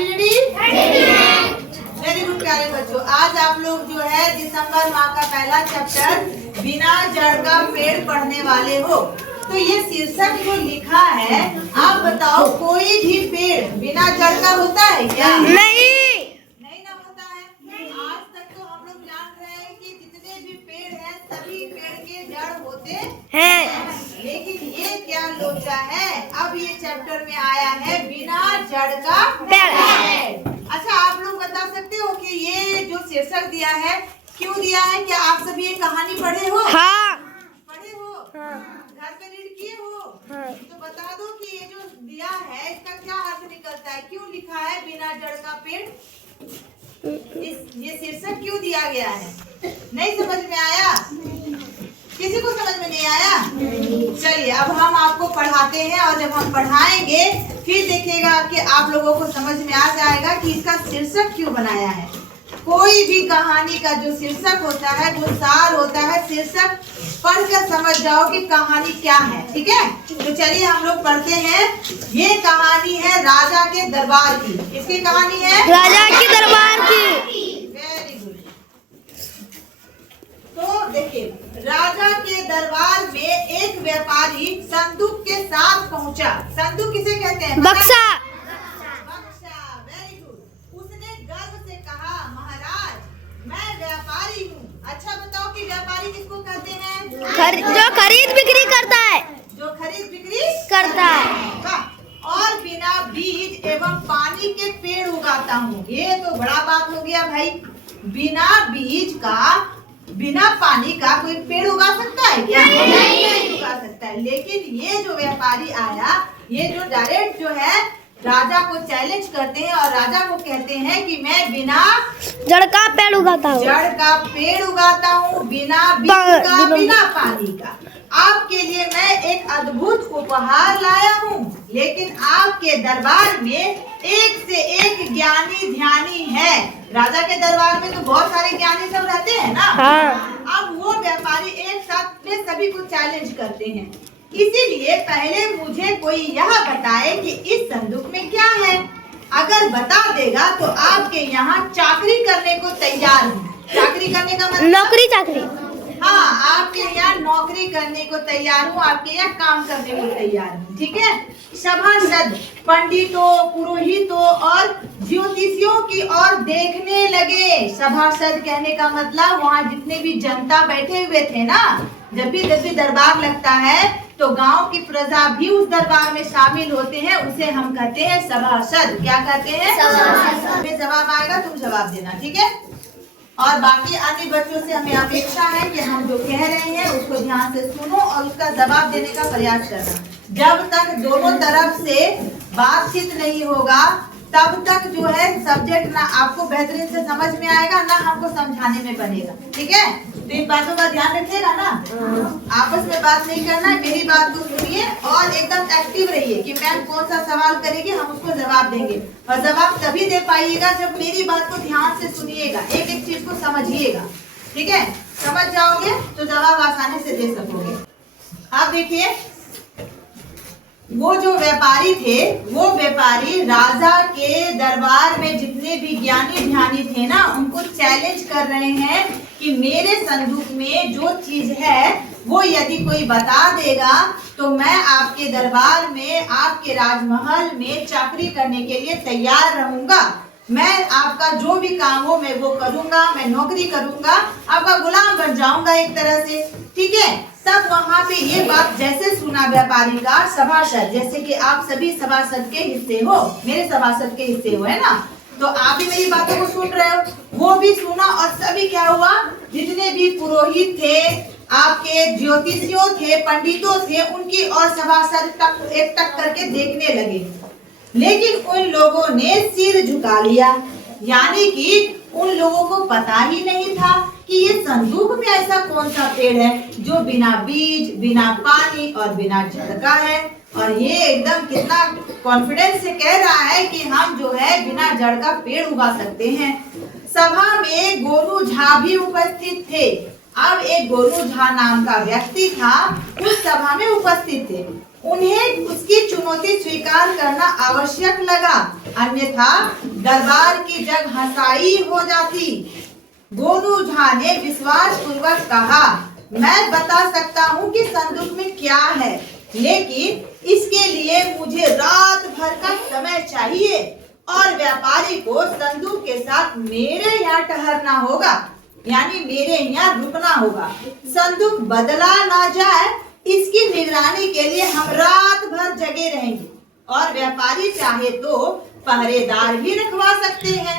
You ready? Very good प्यारे बच्चों, आज आप लोग जो है दिसंबर माह का पहला चैप्टर बिना जड़ का पेड़ पढ़ने वाले हो। तो ये शीर्षक जो लिखा है, आप बताओ कोई भी पेड़ बिना जड़ का होता है क्या? नहीं ना होता है। आज तक तो हम लोग जान रहे हैं कि जितने भी पेड़ हैं सभी पेड़ के जड़ होते हैं, लेकिन ये क्या लोचा है, अब ये चैप्टर में आया है बिना जड़ का पेड़। अच्छा, आप लोग बता सकते हो कि ये जो शीर्षक दिया है क्यों दिया है? क्या आप सभी ये कहानी पढ़े हो? हाँ। पढ़े हो? हाँ। घर पे रीड किए हो? हाँ। तो बता दो कि ये जो दिया है इसका क्या अर्थ निकलता है? क्यों लिखा है बिना जड़ का पेड़? ये शीर्षक क्यों दिया गया है? नहीं समझ में आया? किसी को समझ में नहीं आया? चलिए अब हम आपको पढ़ाते हैं, और जब हम पढ़ाएंगे फिर देखिएगा कि आप लोगों को समझ में आ जाएगा कि इसका शीर्षक क्यों बनाया है। कोई भी कहानी का जो शीर्षक होता है वो सार होता है। शीर्षक पढ़कर समझ जाओ कि कहानी क्या है, ठीक है? तो चलिए हम लोग पढ़ते हैं। ये कहानी है राजा के दरबार की। किसकी कहानी है? राजा के दरबार की। Very good. तो देखिए, राजा के दरबार में एक व्यापारी संदूक के साथ पहुंचा। संदूक किसे कहते हैं? बक्सा। बक्सा, वेरी गुड। उसने गर्व से कहा, महाराज मैं व्यापारी हूँ। अच्छा बताओ कि व्यापारी किसको कहते हैं? जो खरीद बिक्री करता है। जो खरीद बिक्री करता है। और बिना बीज एवं पानी के पेड़ उगाता हूँ। ये तो बड़ा बात हो गया भाई। बिना बीज का, बिना पानी का कोई पेड़ उगा सकता है क्या? नहीं उगा सकता है। लेकिन ये जो व्यापारी आया, ये जो डायरेक्ट जो है राजा को चैलेंज करते हैं और राजा को कहते हैं कि मैं बिना जड़ का पेड़ उगाता हूँ। जड़ का पेड़ उगाता हूँ, बिना बीज का, बिना पानी का। आपके लिए मैं एक अद्भुत उपहार लाया हूँ, लेकिन आपके दरबार में एक से एक ज्ञानी ध्यानी है। राजा के दरबार में तो बहुत सारे ज्ञानी सब रहते हैं ना। हाँ। अब वो व्यापारी एक साथ में सभी को चैलेंज करते हैं। इसीलिए पहले मुझे कोई यह बताए कि इस संदूक में क्या है। अगर बता देगा तो आपके यहाँ चाकरी करने को तैयार हूँ। चाकरी करने का मतलब? नौकरी चाकरी। हाँ, आपके यहाँ नौकरी करने को तैयार हूँ, आपके यहाँ काम करने को तैयार हूँ, ठीक है? सभासद पंडितों, पुरोहितों और ज्योतिषियों की ओर देखने लगे। सभासद कहने का मतलब वहाँ जितने भी जनता बैठे हुए थे ना, जब भी दरबार लगता है तो गांव की प्रजा भी उस दरबार में शामिल होते हैं। उसे हम कहते हैं सभासद। क्या कहते हैं? सभासद। जवाब आएगा तुम जवाब देना, ठीक है? और बाकी अन्य बच्चों से हमें अपेक्षा है कि हम जो कह रहे हैं उसको ध्यान से सुनो और उसका जवाब देने का प्रयास करना। जब तक दोनों तरफ से बातचीत नहीं होगा तब तक जो है सब्जेक्ट ना आपको बेहतरीन से समझ में आएगा, ना हमको समझाने में बनेगा, ठीक है? तो इन बातों का ध्यान रखिएगा ना। आपस में बात नहीं करना है, मेरी बात को सुनिए और एकदम एक्टिव रहिए कि मैम कौन सा सवाल करेगी, हम उसको जवाब देंगे। और जवाब तभी दे पाइएगा जब मेरी बात को ध्यान से सुनिएगा, एक एक चीज को समझिएगा, ठीक है? समझ जाओगे तो जवाब आसानी से दे सकोगे। अब देखिए, वो जो व्यापारी थे, वो व्यापारी राजा के दरबार में जितने भी ज्ञानी ध्यानी थे ना, उनको चैलेंज कर रहे हैं कि मेरे संदूक में जो चीज है वो यदि कोई बता देगा तो मैं आपके दरबार में, आपके राजमहल में चाकरी करने के लिए तैयार रहूंगा। मैं आपका जो भी काम हो मैं वो करूंगा, मैं नौकरी करूंगा, आपका गुलाम बन जाऊंगा एक तरह से, ठीक है? तब वहां पे ये बात जैसे सुना व्यापारी का सभासद, जैसे कि आप सभी सभासद के हिस्से हो, मेरे सभासद के हिस्से हो, है ना? तो आप भी मेरी बातों को सुन रहे हो, वो भी सुना और सभी क्या हुआ, जितने भी पुरोहित थे, आपके ज्योतिषियों थे, पंडितों थे, उनकी और सभासद तक एक तक करके देखने लगे। लेकिन उन लोगों ने सिर झुका लिया, यानी कि उन लोगों को पता ही नहीं था कि ये संदूक में ऐसा कौन सा पेड़ है जो बिना बीज, बिना पानी और बिना जड़ का है। और ये एकदम कितना कॉन्फिडेंस से कह रहा है कि हम जो है बिना जड़ का पेड़ उगा सकते हैं। सभा में गोनू झा भी उपस्थित थे। अब एक गोनू झा नाम का व्यक्ति था, उस सभा में उपस्थित थे। उन्हें उसकी चुनौती स्वीकार करना आवश्यक लगा, अन्यथा दरबार की जग हंसाई हो जाती। गोनू झा ने विश्वास पूर्वक कहा, मैं बता सकता हूँ कि संदूक में क्या है, लेकिन इसके लिए मुझे रात भर का समय चाहिए और व्यापारी को संदूक के साथ मेरे यहाँ ठहरना होगा, यानी मेरे यहाँ रुकना होगा। संदूक बदला ना जाए, इसकी निगरानी के लिए हम रात भर जगे रहेंगे और व्यापारी चाहे तो पहरेदार भी रखवा सकते हैं।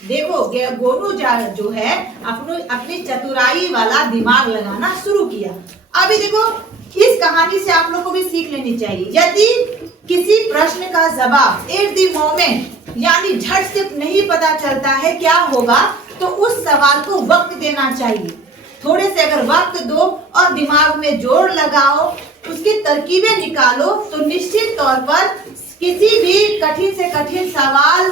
देखो गोनू जो है अपनी चतुराई वाला दिमाग लगाना शुरू किया। अभी देखो इस कहानी से आप लोग को भी सीख लेनी चाहिए, यदि किसी प्रश्न का जवाब एट द मोमेंट यानी झट से नहीं पता चलता है क्या होगा, तो उस सवाल को वक्त देना चाहिए। थोड़े से अगर वक्त दो और दिमाग में जोर लगाओ, उसकी तरकीबें निकालो, तो निश्चित तौर पर किसी भी कठिन से कठिन सवाल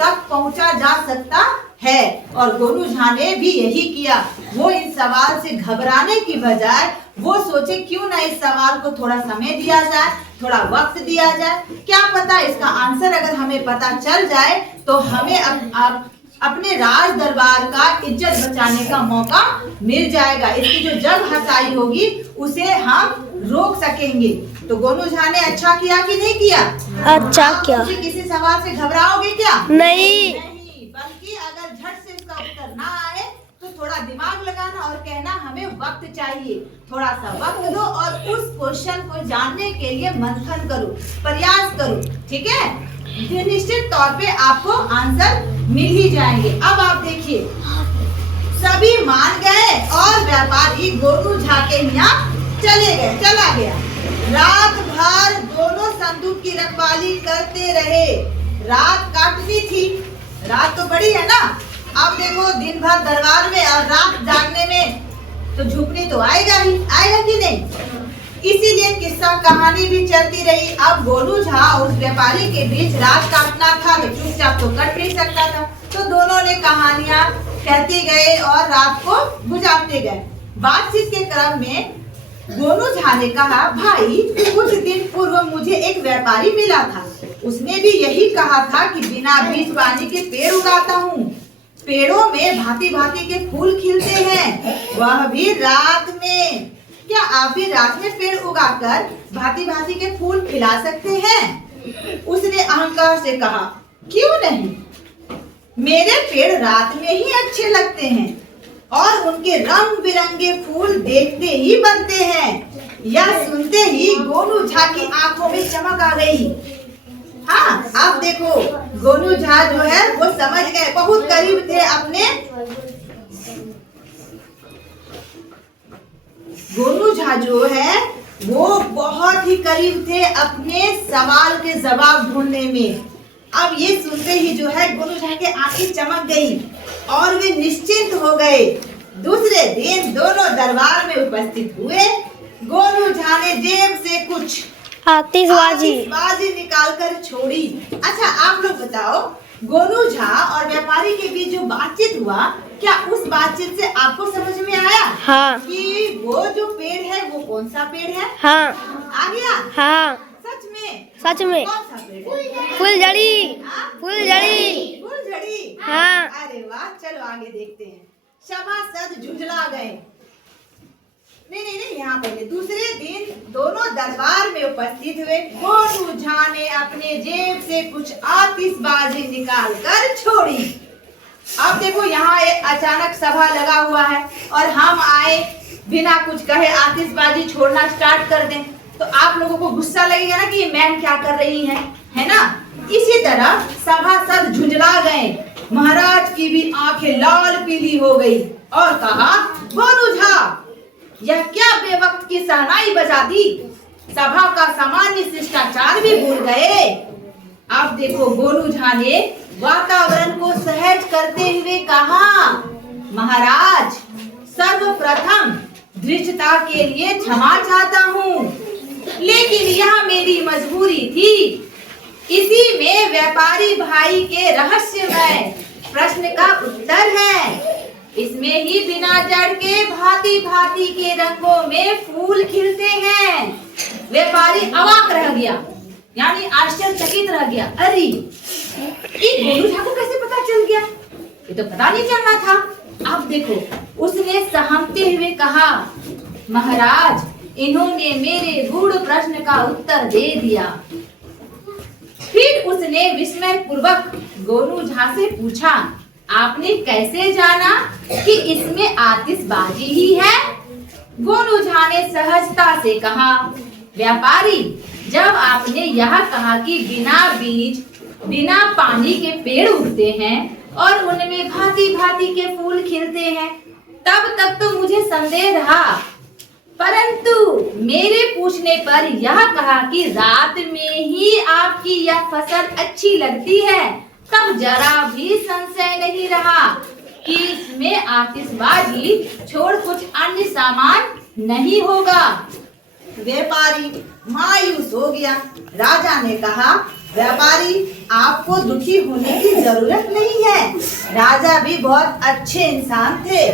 तक पहुंचा जा सकता है। और गोनू झा ने भी यही किया। वो इन सवाल से घबराने की बजाय वो सोचे क्यों ना इस सवाल को थोड़ा समय दिया जाए, थोड़ा वक्त दिया जाए, क्या पता इसका आंसर अगर हमें पता चल जाए तो हमें अपने राज दरबार का इज्जत बचाने का मौका मिल जाएगा। इसकी जो जग हंसाई होगी उसे हम रोक सकेंगे। तो गोनू झा ने अच्छा किया कि नहीं किया? अच्छा किया। किसी सवाल से घबराओगे क्या? नहीं, बल्कि अगर झट से इसका उत्तर ना आए तो थोड़ा दिमाग लगाना और कहना हमें वक्त चाहिए, थोड़ा सा वक्त दो और उस क्वेश्चन को जानने के लिए मंथन करो, प्रयास करो, ठीक है? निश्चित तौर पे आपको आंसर मिल ही जाएंगे। अब आप देखिए, सभी मान गए और व्यापारी गोनू झा के यहाँ चला गया। रात भर दोनों संदूक की रखवाली करते रहे। रात काटनी थी, रात तो बड़ी है ना। अब देखो दिन भर दरबार में और रात जागने में तो झुकनी तो आएगा कि नहीं? इसीलिए किस्सा कहानी भी चलती रही। अब गोनू झा और उस व्यापारी के बीच रात काटना था तो चुपचाप तो कट नहीं सकता था, तो दोनों ने कहानियां कहते गए और रात को गुजारते गए। बातचीत के क्रम में गोनू झा ने कहा, भाई कुछ दिन पूर्व मुझे एक व्यापारी मिला था, उसने भी यही कहा था कि बिना बीज पानी के पेड़ उगाता हूँ। पेड़ों में भांति भांति के फूल खिलते हैं, वह भी रात में। क्या आप भी रात में पेड़ उगाकर भांति भांति के फूल खिला सकते हैं? उसने अहंकार से कहा, क्यों नहीं, मेरे पेड़ रात में ही अच्छे लगते हैं और उनके रंग बिरंगे फूल देखते ही बनते हैं। यह सुनते ही गोनू झा की आंखों में चमक आ गई। हाँ, आप देखो गोनू झा जो है वो समझ गए, बहुत करीब थे अपने। गोनू झा जो है वो बहुत ही करीब थे अपने सवाल के जवाब ढूंढने में। अब ये सुनते ही जो है गोनू झा के आंखें चमक गई और वे निश्चिंत हो गए। दूसरे दिन दोनों दरबार में उपस्थित हुए। गोनू झा ने जेब से कुछ आतिशबाजी निकालकर छोड़ी। अच्छा आप लोग बताओ, गोनू झा और व्यापारी के बीच जो बातचीत हुआ, क्या उस बातचीत से आपको समझ में आया? हाँ। कि वो जो पेड़ है वो कौन सा पेड़ है? हाँ। आ गया? हाँ। सच में? सच में। कौन सा पेड़ है? फुलझड़ी। हाँ। अरे वाह, चलो आगे देखते हैं। सभासद झुंझला गए। नहीं, यहाँ पहले दूसरे दिन दोनों दरबार में उपस्थित हुए। गोनू झा ने अपने जेब से कुछ आतिशबाजी निकाल कर छोड़ी। अब देखो यहाँ एक अचानक सभा लगा हुआ है और हम आए बिना कुछ कहे आतिशबाजी छोड़ना स्टार्ट कर दें, तो आप लोगों को गुस्सा लगेगा ना कि ये मैम क्या कर रही है ना? इसी तरह सभासद झुंझला गए। महाराज की भी आंखें लाल पीली हो गई और कहा, गोनू झा यह क्या बेवक्त की शहनाई बजा दी, सभा का सामान्य शिष्टाचार भी भूल गए। अब देखो गोनू झा ने वातावरण को सहज करते हुए कहा, महाराज सर्वप्रथम धृष्टता के लिए क्षमा चाहता हूँ, लेकिन यह मेरी मजबूरी थी। इसी में व्यापारी भाई के रहस्यमय प्रश्न का उत्तर है। इसमें ही बिना जड़ के भांति भांति के रंगों में फूल खिलते हैं। व्यापारी अवाक रह गया, यानी आश्चर्यचकित रह गया। अरे ये गोनू झा को कैसे पता चल गया? ये तो पता नहीं चलना था। अब देखो, उसने सहमते हुए कहा, महाराज, इन्होंने मेरे गूढ़ प्रश्न का उत्तर दे दिया। फिर उसने विस्मय पूर्वक गोनू झा से पूछा, आपने कैसे जाना कि इसमें आतिशबाजी ही है? गोनू झा ने सहजता से कहा, व्यापारी, जब आपने यह कहा कि बिना बीज बिना पानी के पेड़ उगते हैं और उनमें भांति भांति के फूल खिलते हैं, तब तक तो मुझे संदेह रहा, परंतु मेरे पूछने पर यह कहा कि रात में ही आपकी यह फसल अच्छी लगती है, तब जरा भी संशय नहीं रहा कि इसमें आतिशबाजी छोड़ कुछ अन्य सामान नहीं होगा। व्यापारी मायूस हो गया। राजा ने कहा, व्यापारी, आपको दुखी होने की जरूरत नहीं है। राजा भी बहुत अच्छे इंसान थे,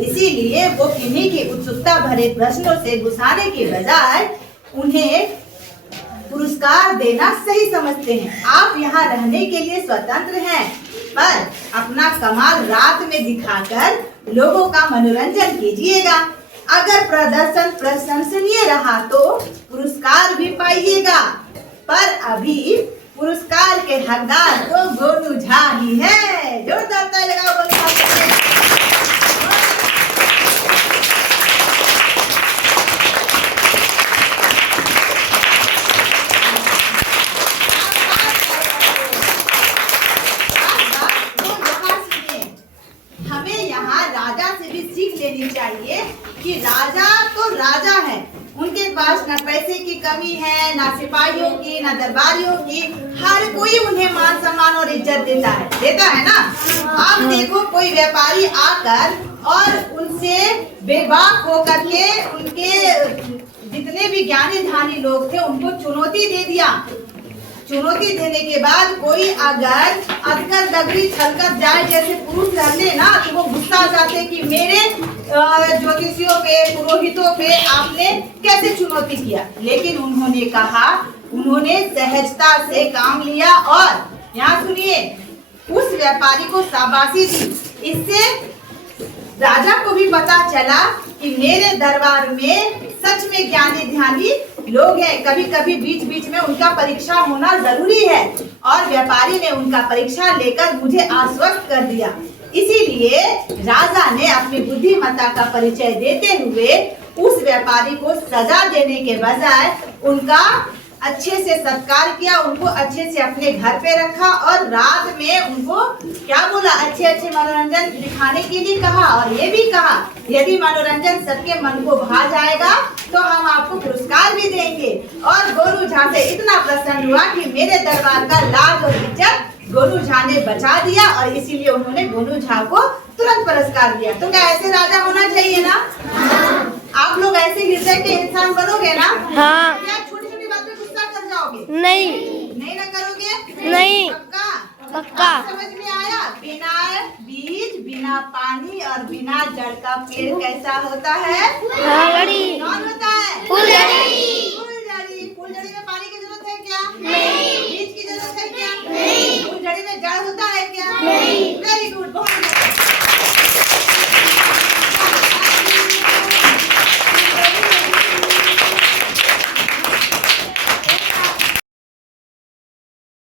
इसीलिए वो किन्हीं की उत्सुकता भरे प्रश्नों से घुसाने के बजाय उन्हें पुरस्कार देना सही समझते हैं। आप यहाँ रहने के लिए स्वतंत्र हैं, पर अपना कमाल रात में दिखाकर लोगों का मनोरंजन कीजिएगा। अगर प्रदर्शन प्रशंसनीय रहा तो पुरस्कार भी पाइएगा, पर अभी पुरस्कार के हकदार तो गोनू झा ही है। जोरदार ताली लगाओ गोनू झा के लिए। हमें यहाँ राजा से भी सीख लेनी चाहिए कि राजा तो राजा है, उनके पास न पैसे की कमी है, न सिपाहियों की, न दरबारियों की। हर कोई उन्हें मान सम्मान और इज्जत देता है ना। आप देखो, कोई व्यापारी आकर और उनसे बेबाक होकर के उनके जितने भी ज्ञानी ध्यानी लोग थे उनको चुनौती दे दिया। चुनौती देने के बाद कोई अगर अधकर दगड़ी छलकर जाए जैसे पुरुष रहते ना, तो वो गुस्सा आ जाते कि मेरे ज्योतिषियों पे, पुरोहितों पे आपने कैसे चुनौती किया। लेकिन उन्होंने कहा, उन्होंने सहजता से काम लिया और यहाँ सुनिए, उस व्यापारी को शाबाशी दी। इससे राजा को भी पता चला कि मेरे दरबार में सच में ज्ञानी ध्यानी लोग हैं। कभी कभी बीच बीच में उनका परीक्षा होना जरूरी है, और व्यापारी ने उनका परीक्षा लेकर मुझे आश्वस्त कर दिया। इसीलिए राजा ने अपनी बुद्धिमत्ता का परिचय देते हुए उस व्यापारी को सजा देने के बजाय उनका अच्छे से सत्कार किया, उनको अच्छे से अपने घर पे रखा और रात में उनको क्या बोला, अच्छे अच्छे मनोरंजन दिखाने के लिए कहा। और ये भी कहा, यदि मनोरंजन सबके मन को भा जाएगा तो हम आपको पुरस्कार भी देंगे। और गोनू झा से इतना प्रसन्न हुआ कि मेरे दरबार का लाज और इज्जत गोनू झा ने बचा दिया, और इसीलिए उन्होंने गोनू झा को तुरंत पुरस्कार दिया। तो क्या ऐसे राजा होना चाहिए ना? आप लोग ऐसे हृदय के इंसान बनोगे ना? हाँ। क्या छोटी छोटी बात पे गुस्सा कर जाओगे? नहीं ना करोगे? नहीं। पक्का? पक्का। समझ में आया? बिना बीज, बिना पानी और बिना जड़ का पेड़ कैसा होता है? हाँ, बड़ी। कौन होता है? फूलझड़ी।